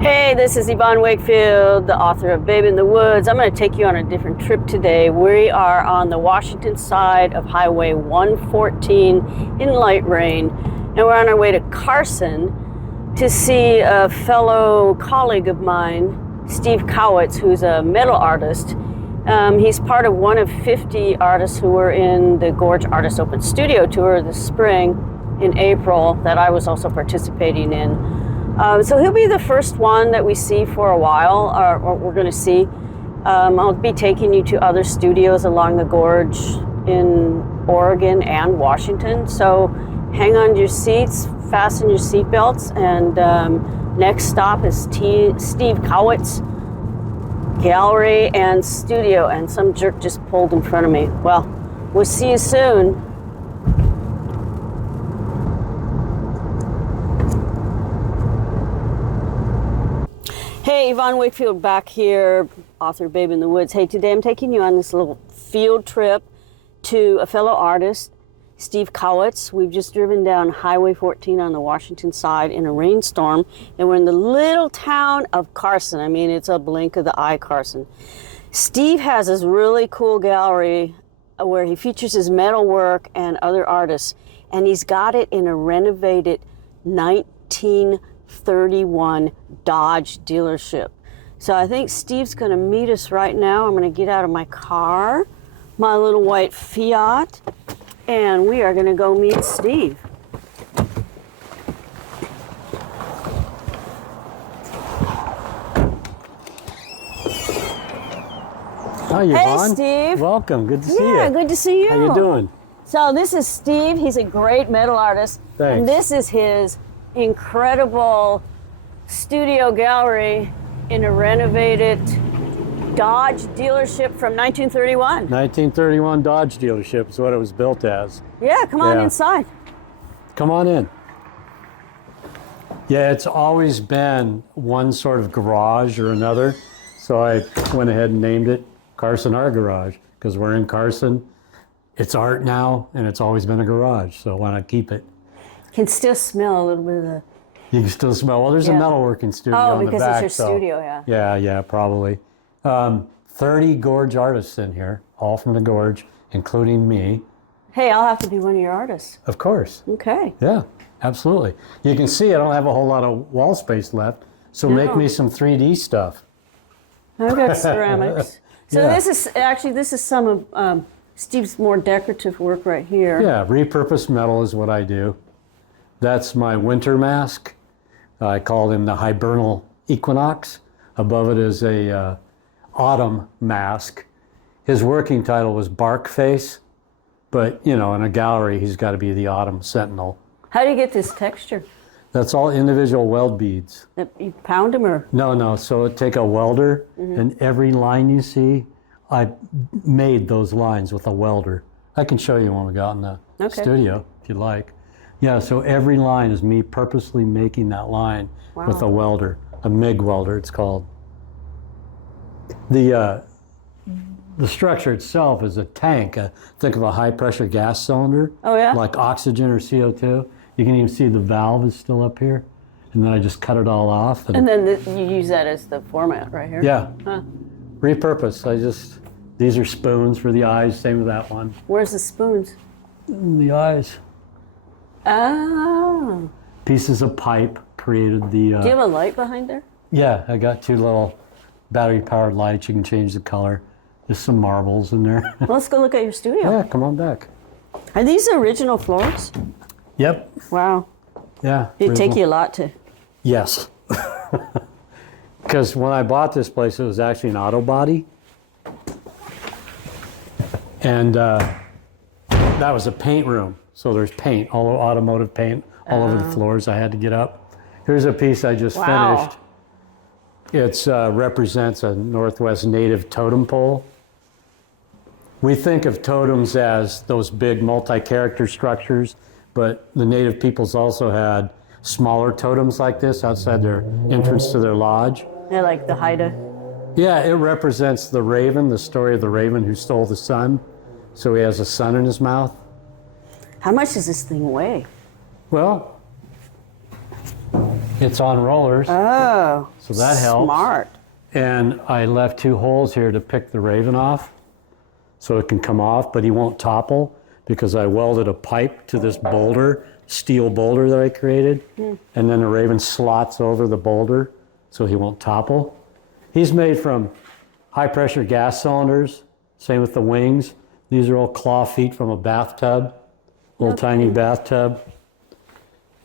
Hey, this is Yvonne Wakefield, the author of Babe in the Woods. I'm going to take you on a different trip today. We are on the Washington side of Highway 114 in light rain, and we're on our way to Carson to see a fellow colleague of mine, Steve Kowats, who's a metal artist. He's part of one of 50 artists who were in the Gorge Artist Open Studio Tour this spring in April that I was also participating in. So he'll be the first one that we see for a while, or we're going to see. I'll be taking you to other studios along the gorge in Oregon and Washington. So hang on to your seats, fasten your seatbelts, and next stop is Steve Kowats' gallery and studio, and some jerk just pulled in front of me. Well, we'll see you soon. Hey, Yvonne Wakefield back here, author of Babe in the Woods. Hey, today I'm taking you on this little field trip to a fellow artist, Steve Kowats. We've just driven down Highway 14 on the Washington side in a rainstorm, and we're in the little town of Carson. I mean, it's a blink of the eye, Carson. Steve has this really cool gallery where he features his metal work and other artists, and he's got it in a renovated 1931 Dodge dealership. So I think Steve's going to meet us right now. I'm going to get out of my car, my little white Fiat, and we are going to go meet Steve. Hi, Yvonne. Hey, Steve. Welcome. Good to see you. Yeah, good to see you. How you doing? So this is Steve. He's a great metal artist. Thanks. And this is his incredible studio gallery in a renovated Dodge dealership from 1931. 1931 Dodge dealership is what it was built as. Yeah, come on Yeah. inside. Come on in. Yeah, it's always been one sort of garage or another. So I went ahead and named it Carson Art Garage because we're in Carson. It's art now, and it's always been a garage. So why not keep it? Can still smell a little bit of the... You can still smell. Well, there's a metalworking studio Oh, in the because back. it's your studio, yeah. Yeah, probably. 30 Gorge artists in here, all from the Gorge, including me. Hey, I'll have to be one of your artists. Of course. Okay. Yeah, absolutely. You can see I don't have a whole lot of wall space left, so make me some 3D stuff. I've got ceramics. So Yeah. this is some of Steve's more decorative work right here. Yeah, repurposed metal is what I do. That's my winter mask. I call him the hibernal equinox. Above it is a autumn mask. His working title was Bark Face, but you know, in a gallery, he's got to be the autumn sentinel. How do you get this texture? That's all individual weld beads. You pound them or? No. So take a welder, and every line you see, I made those lines with a welder. I can show you when we got in the studio, if you'd like. Yeah, so every line is me purposely making that line with a welder, a MIG welder it's called. The structure itself is a tank. Think of a high pressure gas cylinder. Oh yeah? Like oxygen or CO2. You can even see the valve is still up here. And then I just cut it all off. And then you use that as the format right here? Yeah. Huh. Repurpose. These are spoons for the eyes, same with that one. Where's the spoons? The eyes. Oh. Pieces of pipe created the... Do you have a light behind there? Yeah, I got two little battery-powered lights. You can change the color. There's some marbles in there. Well, let's go look at your studio. Yeah, come on back. Are these original floors? Yep. Wow. Yeah. It'd take you a lot to... Yes. Because when I bought this place, it was actually an auto body. And that was a paint room. So there's paint, all automotive paint, all over the floors. I had to get up. Here's a piece I just finished. It represents a Northwest Native totem pole. We think of totems as those big multi-character structures, but the Native peoples also had smaller totems like this outside their entrance to their lodge. Yeah, like the Haida. Yeah, it represents the raven, the story of the raven who stole the sun. So he has a sun in his mouth. How much does this thing weigh? Well, It's on rollers. Oh, so that helps. Smart. And I left 2 holes here to pick the Raven off so it can come off, but he won't topple because I welded a pipe to this boulder, steel boulder that I created, and then the Raven slots over the boulder so he won't topple. He's made from high pressure gas cylinders, same with the wings. These are all claw feet from a bathtub, little tiny bathtub.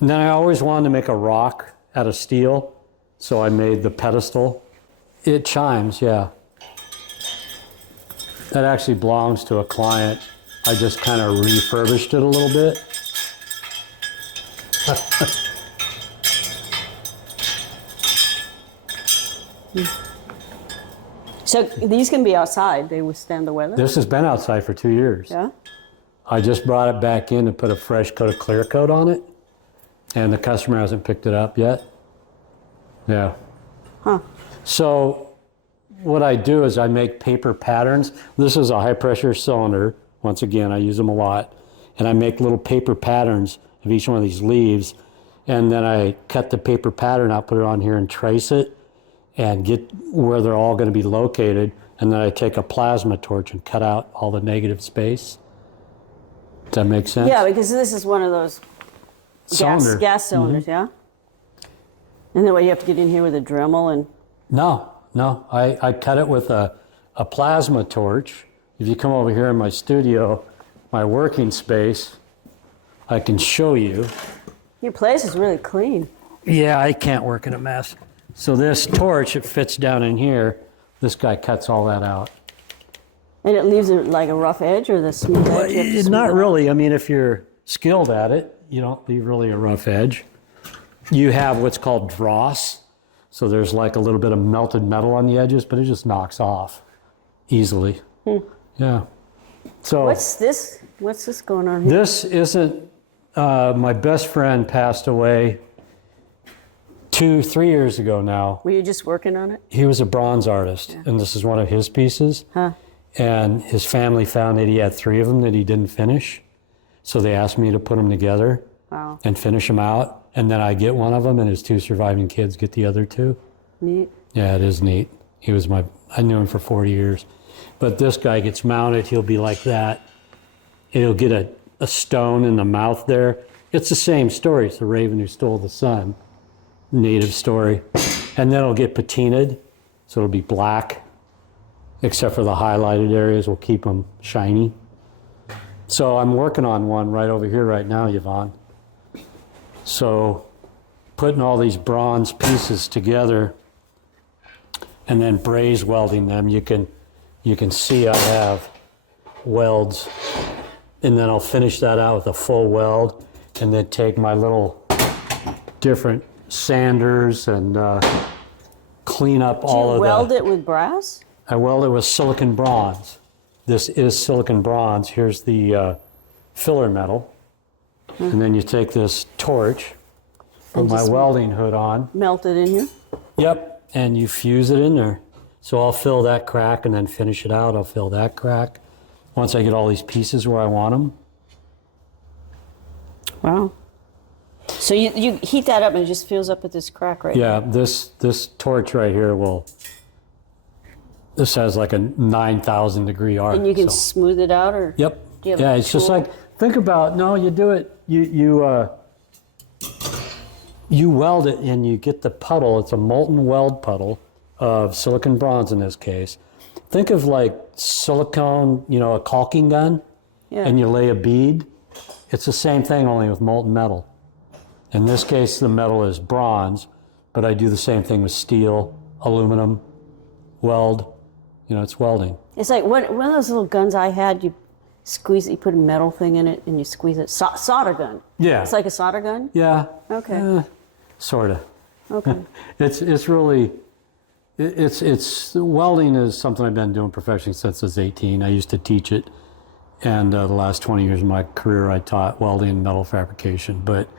And then I always wanted to make a rock out of steel, so I made the pedestal. It chimes, yeah. That actually belongs to a client. I just kind of refurbished it a little bit. So these can be outside. They withstand the weather? This has been outside for 2 years. Yeah? I just brought it back in to put a fresh coat of clear coat on it, and the customer hasn't picked it up yet. Yeah. Huh. So what I do is I make paper patterns. This is a high pressure cylinder. Once again, I use them a lot. And I make little paper patterns of each one of these leaves. And then I cut the paper pattern out, put it on here and trace it and get where they're all going to be located. And then I take a plasma torch and cut out all the negative space. Does that make sense? Yeah, because this is one of those gas cylinders, yeah? And then what, you have to get in here with a Dremel and... No. I cut it with a plasma torch. If you come over here in my studio, my working space, I can show you. Your place is really clean. Yeah, I can't work in a mess. So this torch, it fits down in here. This guy cuts all that out. And it leaves it like a rough edge or the smooth edge? You have to smooth Not it really. I mean, if you're skilled at it, you don't leave really a rough edge. You have what's called dross. So there's like a little bit of melted metal on the edges, but it just knocks off easily. Yeah. So What's this going on here? this isn't, my best friend passed away 2-3 years ago now. Were you just working on it? He was a bronze artist, and this is one of his pieces. Huh. And his family found that he had 3 of them that he didn't finish. So they asked me to put them together and finish them out. And then I get one of them, and his 2 surviving kids get the other 2. Neat. Yeah, it is neat. I knew him for 40 years. But this guy gets mounted, he'll be like that. He'll get a stone in the mouth there. It's the same story. It's the raven who stole the sun. Native story. And then it'll get patinaed, so it'll be black, except for the highlighted areas will keep them shiny. So I'm working on one right over here right now, Yvonne. So putting all these bronze pieces together and then braze welding them, you can see I have welds, and then I'll finish that out with a full weld and then take my little different sanders and clean up all of that. Do you weld it with brass? I weld it with silicon bronze. This is silicon bronze. Here's the filler metal. And then you take this torch, put my welding hood on. Melt it in here? Yep, and you fuse it in there. So I'll fill that crack and then finish it out. I'll fill that crack once I get all these pieces where I want them. Wow. So you heat that up and it just fills up with this crack right Yeah, this torch right here this has like a 9,000 degree arc. And you can smooth it out, or? Yep. Do you have Yeah, a it's just tool? like, think about, no, you do it, you weld it and you get the puddle. It's a molten weld puddle of silicon bronze in this case. Think of like silicone, a caulking gun, and you lay a bead. It's the same thing, only with molten metal. In this case, the metal is bronze, but I do the same thing with steel, aluminum, weld. It's welding. It's like one of those little guns I had, you squeeze it, you put a metal thing in it and you squeeze it. Solder gun. Yeah. It's like a solder gun? Yeah. Okay. Sorta. Okay. It's really, welding is something I've been doing professionally since I was 18. I used to teach it, and the last 20 years of my career I taught welding and metal fabrication. But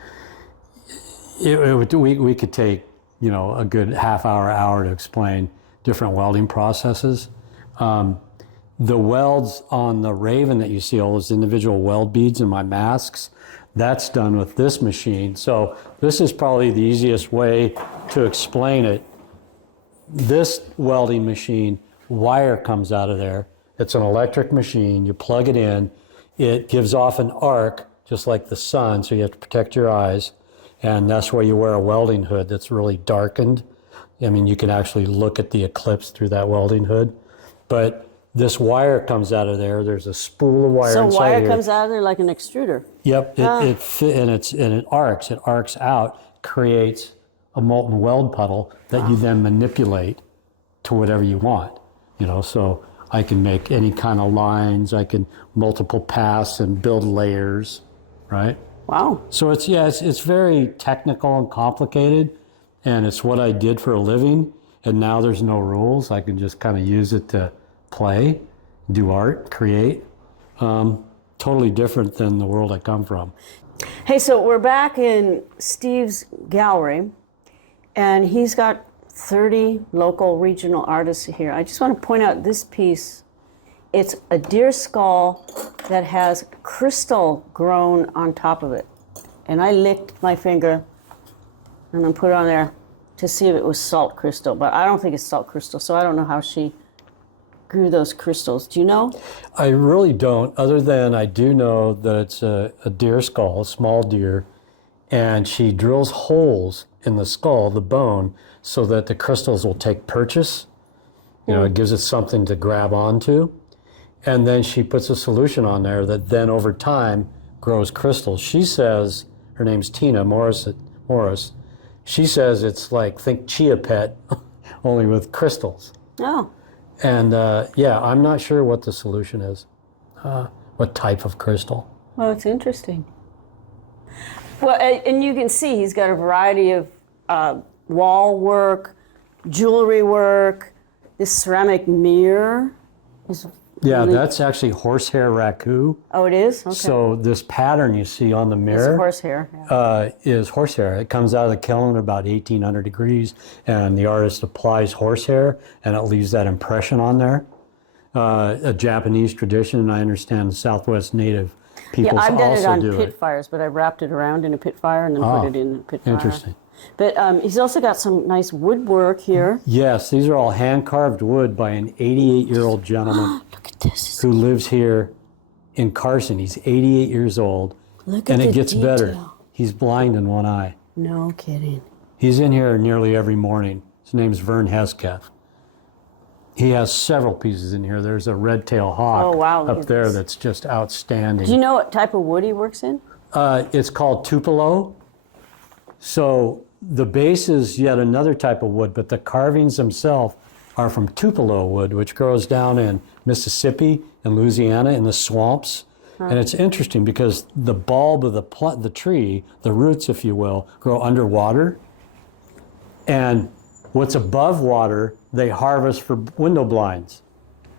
we could take, a good half hour to explain different welding processes. The welds on the Raven that you see, all those individual weld beads in my masks, that's done with this machine. So this is probably the easiest way to explain it. This welding machine, wire comes out of there. It's an electric machine. You plug it in. It gives off an arc, just like the sun, so you have to protect your eyes. And that's why you wear a welding hood that's really darkened. I mean, you can actually look at the eclipse through that welding hood. But this wire comes out of there. There's a spool of wire So inside wire here. comes out of there like an extruder. Yep, it arcs. It arcs out, creates a molten weld puddle that you then manipulate to whatever you want. You know, so I can make any kind of lines. I can multiple pass and build layers, right? Wow. So it's very technical and complicated, and it's what I did for a living. And now there's no rules. I can just kind of use it to play, do art, create. Totally different than the world I come from. Hey, so we're back in Steve's gallery, and he's got 30 local regional artists here. I just want to point out this piece. It's a deer skull that has crystal grown on top of it. And I licked my finger and then put it on there to see if it was salt crystal, but I don't think it's salt crystal, so I don't know how she grew those crystals. Do you know? I really don't, other than I do know that it's a deer skull, a small deer, and she drills holes in the skull, the bone, so that the crystals will take purchase. You know, it gives it something to grab onto. And then she puts a solution on there that then over time grows crystals. She says, her name's Tina Morris. She says it's like, think Chia Pet, only with crystals. Oh. And yeah, I'm not sure what the solution is, what type of crystal. Well, it's interesting. Well, and you can see he's got a variety of wall work, jewelry work. This ceramic mirror is really... that's actually horsehair raku. Oh, it is? Okay. So this pattern you see on the mirror horsehair. is horsehair. It comes out of the kiln at about 1800 degrees, and the artist applies horsehair, and it leaves that impression on there. A Japanese tradition, and I understand the Southwest Native peoples I've done it on do pit fires, but I wrapped it around in a pit fire and then put it in a pit fire. Interesting. But he's also got some nice woodwork here. Yes, these are all hand-carved wood by an 88-year-old gentleman Look at this. who lives here in Carson. He's 88 years old, Look at and the it gets better. detail. He's blind in one eye. No kidding. He's in here nearly every morning. His name's Vern Hesketh. He has several pieces in here. There's a red-tailed hawk up there that's just outstanding. Do you know what type of wood he works in? It's called Tupelo. So the base is yet another type of wood, but the carvings themselves are from Tupelo wood, which grows down in Mississippi and Louisiana in the swamps. And it's interesting because the bulb of the tree, the roots, if you will, grow underwater. And what's above water, they harvest for window blinds.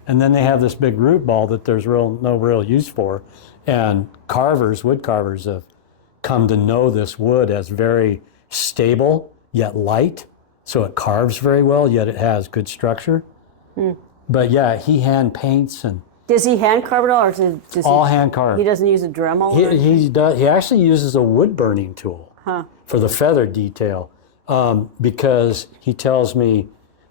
And then they have this big root ball that there's no real use for. And wood carvers have come to know this wood as very stable, yet light. So it carves very well, yet it has good structure. But yeah, he hand paints and... Does he hand carve it all, or does all hand carved. He doesn't use a Dremel? He actually uses a wood burning tool for the feather detail, because he tells me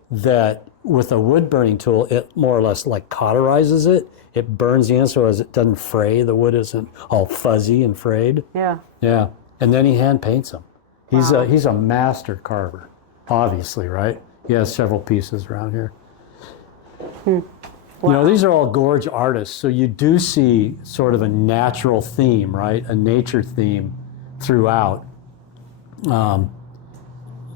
that with a wood burning tool, it more or less like cauterizes it. It burns the end so as it doesn't fray. The wood isn't all fuzzy and frayed. Yeah. Yeah, and then he hand paints them. He's a master carver, obviously, right? He has several pieces around here. You know, these are all gorge artists, so you do see sort of a natural theme, right? A nature theme throughout.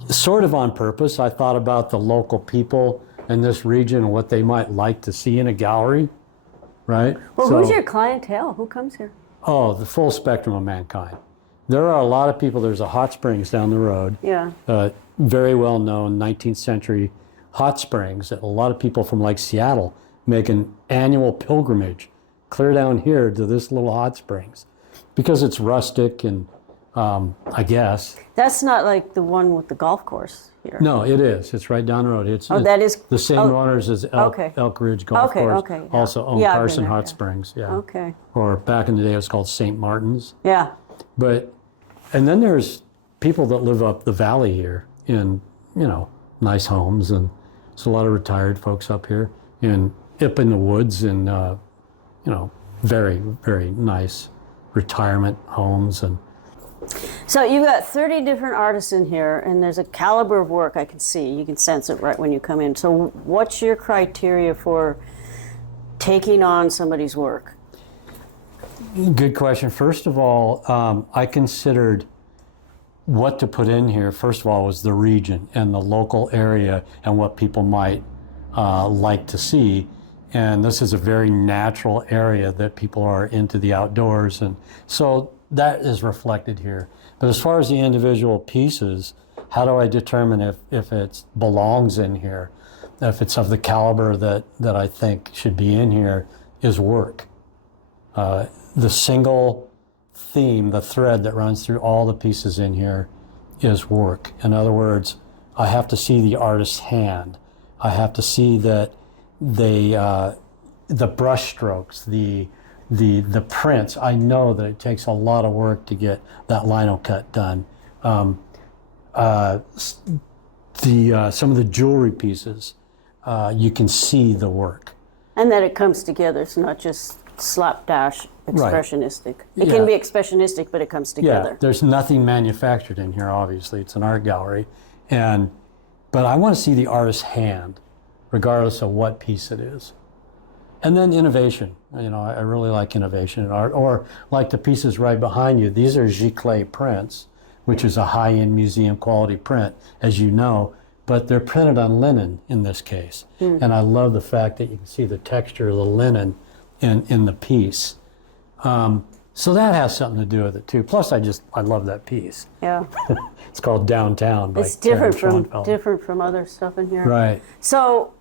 Sort of on purpose, I thought about the local people in this region and what they might like to see in a gallery, right? Well, who's your clientele? Who comes here? Oh, the full spectrum of mankind. There are a lot of people. There's a hot springs down the road. Yeah. Very well known 19th century hot springs that a lot of people from like Seattle make an annual pilgrimage clear down here to this little hot springs because it's rustic and I guess. That's not like the one with the golf course here. No, it is. It's right down the road. It's that is the same owners as Elk Ridge Golf Course. Okay. Yeah. Also own Yeah, I've been Carson there, Hot yeah. Springs. Yeah. Okay. Or back in the day, it was called St. Martin's. Yeah. And then there's people that live up the valley here in, nice homes, and there's a lot of retired folks up here up in the woods, and very, very nice retirement homes. And So you've got 30 different artists in here, and there's a caliber of work I can see. You can sense it right when you come in. So what's your criteria for taking on somebody's work? Good question. First of all, I considered what to put in here. First of all, was the region and the local area and what people might like to see. And this is a very natural area that people are into the outdoors, and so that is reflected here. But as far as the individual pieces, how do I determine if it belongs in here, if it's of the caliber that I think should be in here, is work. The single theme, the thread that runs through all the pieces in here is work. In other words, I have to see the artist's hand. I have to see that the brush strokes, the prints. I know that it takes a lot of work to get that lino cut done. Some of the jewelry pieces, you can see the work. And that it comes together. It's not just slapdash expressionistic. Right. It can be expressionistic, but it comes together. Yeah, there's nothing manufactured in here, obviously. It's an art gallery. But I want to see the artist's hand, regardless of what piece it is. And then innovation. I really like innovation in art, or like the pieces right behind you. These are giclée prints, which is a high-end museum quality print, as you know, but they're printed on linen in this case. And I love the fact that you can see the texture of the linen in the piece. So that has something to do with it too. Plus, I love that piece. Yeah. It's called Downtown by It's different Karen from Schoenfeld. other stuff in here. Right. So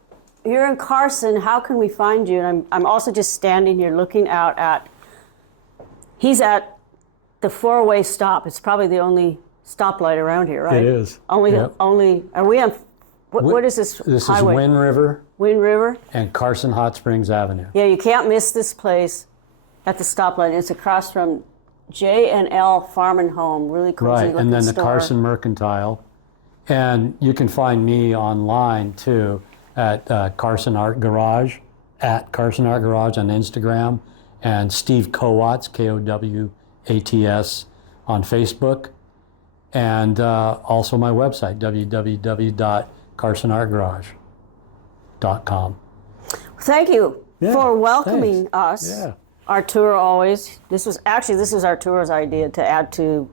you're in Carson. How can we find you? And I'm also just standing here looking out at. He's at the 4-way stop. It's probably the only stoplight around here, right? It is. Only. Yep. Are we on? What is this? This highway? is Wind River Wind River. and Carson Hot Springs Avenue. Yeah, you can't miss this place at the stoplight. It's across from J&L Farm and Home. Really cozy Right, looking and then the store. Carson Mercantile. And you can find me online too at Carson Art Garage, at Carson Art Garage on Instagram, and Steve Kowats, Kowats, on Facebook, and also my website, www.carsonartgarage.com. Thank you Yeah, for welcoming thanks. us. Yeah. Our tour always. This was our tour's idea to add to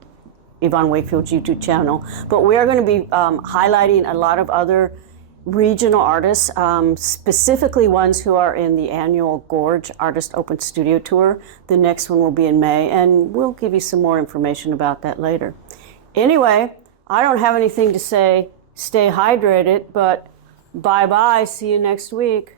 Yvonne Wakefield's YouTube channel. But we are going to be highlighting a lot of other regional artists, specifically ones who are in the annual Gorge Artist Open Studio Tour. The next one will be in May, and we'll give you some more information about that later. Anyway, I don't have anything to say. Stay hydrated, but bye-bye. See you next week.